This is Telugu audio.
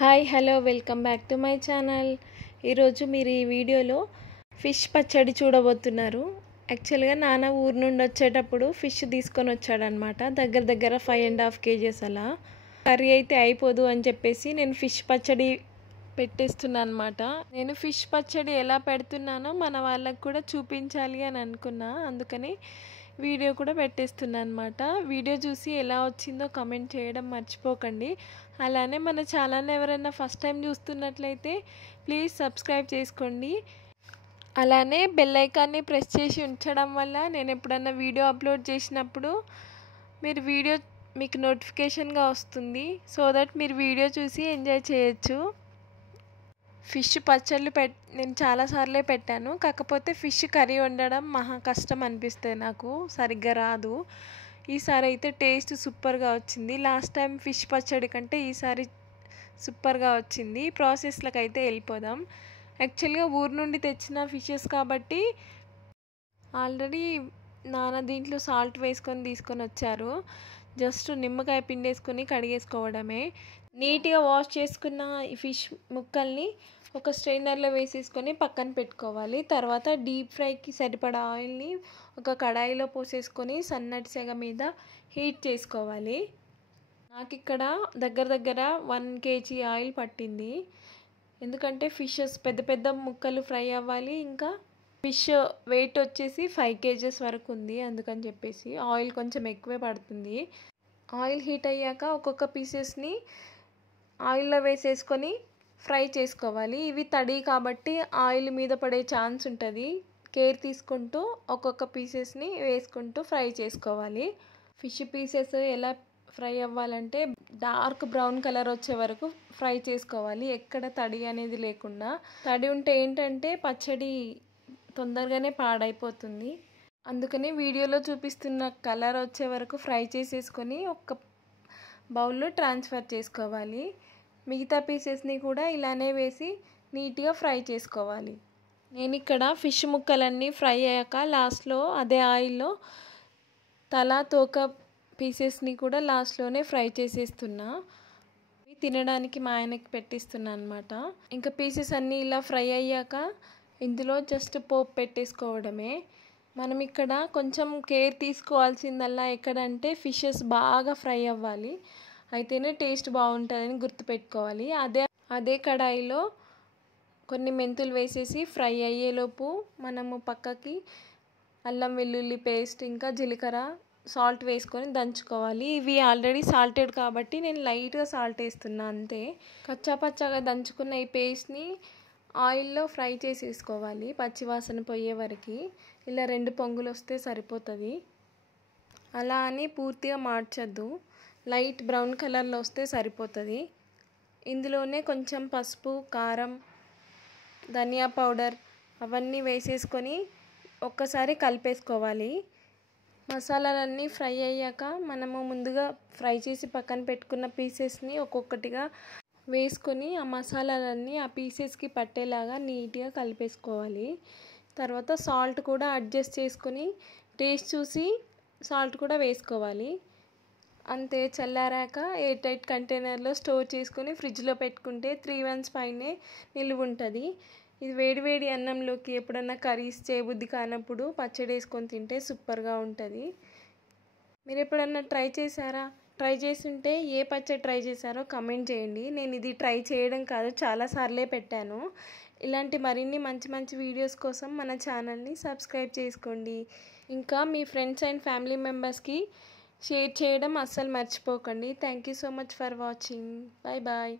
Hi hello welcome back to my channel. ఈరోజు మీరు ఈ వీడియోలో ఫిష్ పచ్చడి చూడబోతున్నారు. యాక్చువల్గా నాన్న ఊరు నుండి వచ్చేటప్పుడు ఫిష్ తీసుకొని వచ్చాడనమాట. దగ్గర 5.5 kgs అలా. కర్రీ అయితే అయిపోదు అని చెప్పేసి నేను ఫిష్ పచ్చడి పెట్టేస్తున్నాను అనమాట. నేను ఫిష్ పచ్చడి ఎలా పెడుతున్నానో మన వాళ్ళకు కూడా చూపించాలి అని అనుకున్నా. అందుకని వీడియో కూడా పెట్టేస్తున్నాను అనమాట. వీడియో చూసి ఎలా వచ్చిందో కమెంట్ చేయడం మర్చిపోకండి. అలానే మన ఛానల్ని ఎవరైనా ఫస్ట్ టైం చూస్తున్నట్లయితే ప్లీజ్ సబ్స్క్రైబ్ చేసుకోండి. అలానే బెల్ ఐకాన్ని ప్రెస్ చేసి ఉంచడం వల్ల నేను ఎప్పుడన్నా వీడియో అప్లోడ్ చేసినప్పుడు మీకు నోటిఫికేషన్గా వస్తుంది. సో దట్ మీరు వీడియో చూసి ఎంజాయ్ చేయొచ్చు. ఫిష్ పచ్చళ్ళు నేను చాలాసార్లే పెట్టాను. కాకపోతే ఫిష్ కర్రీ వండడం మహా కష్టం అనిపిస్తుంది, నాకు సరిగ్గా రాదు. ఈసారి అయితే టేస్ట్ సూపర్గా వచ్చింది. లాస్ట్ టైం ఫిష్ పచ్చడి కంటే ఈసారి సూపర్గా వచ్చింది. ప్రాసెస్లకు అయితే వెళ్ళిపోదాం. యాక్చువల్గా ఊరు నుండి తెచ్చిన ఫిషెస్ కాబట్టి ఆల్రెడీ నాన్న దీంట్లో సాల్ట్ వేసుకొని తీసుకొని వచ్చారు. జస్ట్ నిమ్మకాయ పిండేసుకొని కడిగేసుకోవడమే. నీట్గా వాష్ చేసుకున్న ఈ ఫిష్ ముక్కల్ని ఒక స్ట్రైనర్లో వేసేసుకొని పక్కన పెట్టుకోవాలి. తర్వాత డీప్ ఫ్రైకి సరిపడా ఆయిల్ని ఒక కడాయిలో పోసేసుకొని సన్నటి సెగ మీద హీట్ చేసుకోవాలి. నాకు ఇక్కడ దగ్గర 1 kg ఆయిల్ పట్టింది. ఎందుకంటే ఫిషెస్ పెద్ద ముక్కలు ఫ్రై అవ్వాలి. ఇంకా ఫిష్ వెయిట్ వచ్చేసి 5 kgs వరకు ఉంది. అందుకని చెప్పేసి ఆయిల్ కొంచెం ఎక్కువే పడుతుంది. ఆయిల్ హీట్ అయ్యాక ఒక్కొక్క పీసెస్ని ఆయిల్లో వేసేసుకొని ఫ్రై చేసుకోవాలి. ఇవి తడి కాబట్టి ఆయిల్ మీద పడే ఛాన్స్ ఉంటుంది. కేర్ తీసుకుంటూ ఒక్కొక్క పీసెస్ని వేసుకుంటూ ఫ్రై చేసుకోవాలి. ఫిష్ పీసెస్ ఎలా ఫ్రై అవ్వాలంటే డార్క్ బ్రౌన్ కలర్ వచ్చే వరకు ఫ్రై చేసుకోవాలి. ఎక్కడ తడి అనేది లేకుండా. తడి ఉంటే ఏంటంటే పచ్చడి తొందరగానే పాడైపోతుంది. అందుకని వీడియోలో చూపిస్తున్న కలర్ వచ్చే వరకు ఫ్రై చేసేసుకొని ఒక బౌల్లో ట్రాన్స్ఫర్ చేసుకోవాలి. మిగతా పీసెస్ని కూడా ఇలానే వేసి నీట్గా ఫ్రై చేసుకోవాలి. నేను ఇక్కడ ఫిష్ ముక్కలన్నీ ఫ్రై అయ్యాక లాస్ట్లో అదే ఆయిల్లో తల తోక పీసెస్ని కూడా లాస్ట్లోనే ఫ్రై చేసేస్తున్నా. తినడానికి మా ఆయనకి పెట్టిస్తున్నా అనమాట. ఇంకా పీసెస్ అన్నీ ఇలా ఫ్రై అయ్యాక ఇందులో జస్ట్ పోపు పెట్టేసుకోవడమే. మనం ఇక్కడ కొంచెం కేర్ తీసుకోవాల్సిందల్లా ఎక్కడంటే ఫిషెస్ బాగా ఫ్రై అవ్వాలి. అయితేనే టేస్ట్ బాగుంటుందని గుర్తుపెట్టుకోవాలి. అదే కడాయిలో కొన్ని మెంతులు వేసేసి ఫ్రై అయ్యేలోపు మనము పక్కకి అల్లం వెల్లుల్లి పేస్ట్ ఇంకా జీలకర్ర సాల్ట్ వేసుకొని దంచుకోవాలి. ఇవి ఆల్రెడీ సాల్టెడ్ కాబట్టి నేను లైట్గా సాల్ట్ వేస్తున్నా అంతే. కచ్చాపచ్చాగా దంచుకున్న ఈ పేస్ట్ని ఆయిల్లో ఫ్రై చేసేసుకోవాలి పచ్చివాసన పోయే వరకు. ఇలా 2 పొంగులు వస్తే సరిపోతుంది. అలా అని పూర్తిగా మార్చొద్దు. లైట్ బ్రౌన్ కలర్లో వస్తే సరిపోతుంది. ఇందులోనే కొంచెం పసుపు, కారం, ధనియా పౌడర్ అవన్నీ వేసేసుకొని ఒక్కసారి కలిపేసుకోవాలి. మసాలాలన్నీ ఫ్రై అయ్యాక మనము ముందుగా ఫ్రై చేసి పక్కన పెట్టుకున్న పీసెస్ని ఒక్కొక్కటిగా వేసుకొని ఆ మసాలాలన్నీ ఆ పీసెస్కి పట్టేలాగా నీట్గా కలిపేసుకోవాలి. తర్వాత సాల్ట్ కూడా అడ్జస్ట్ చేసుకొని టేస్ట్ చూసి సాల్ట్ కూడా వేసుకోవాలి. అంతే. చల్లారాక ఎయిర్ టైట్ కంటైనర్లో స్టోర్ చేసుకొని ఫ్రిడ్జ్లో పెట్టుకుంటే 3 months పైనే నిలువ ఉంటుంది. ఇది వేడివేడి అన్నంలోకి ఎప్పుడన్నా కర్రీస్ చేయబుద్ధి కానప్పుడు పచ్చడి వేసుకొని తింటే సూపర్గా ఉంటుంది. మీరు ఎప్పుడన్నా ట్రై చేశారా? ట్రై చేస్తుంటే ఏ పచ్చడి ట్రై చేశారో కమెంట్ చేయండి. నేను ఇది ట్రై చేయడం కాదు, చాలాసార్లే పెట్టాను. ఇలాంటి మరిన్ని మంచి వీడియోస్ కోసం మన ఛానల్ని సబ్స్క్రైబ్ చేసుకోండి. ఇంకా మీ ఫ్రెండ్స్ అండ్ ఫ్యామిలీ మెంబర్స్కి షేర్ చేయడం అస్సలు మర్చిపోకండి. Thank you so much for watching. Bye.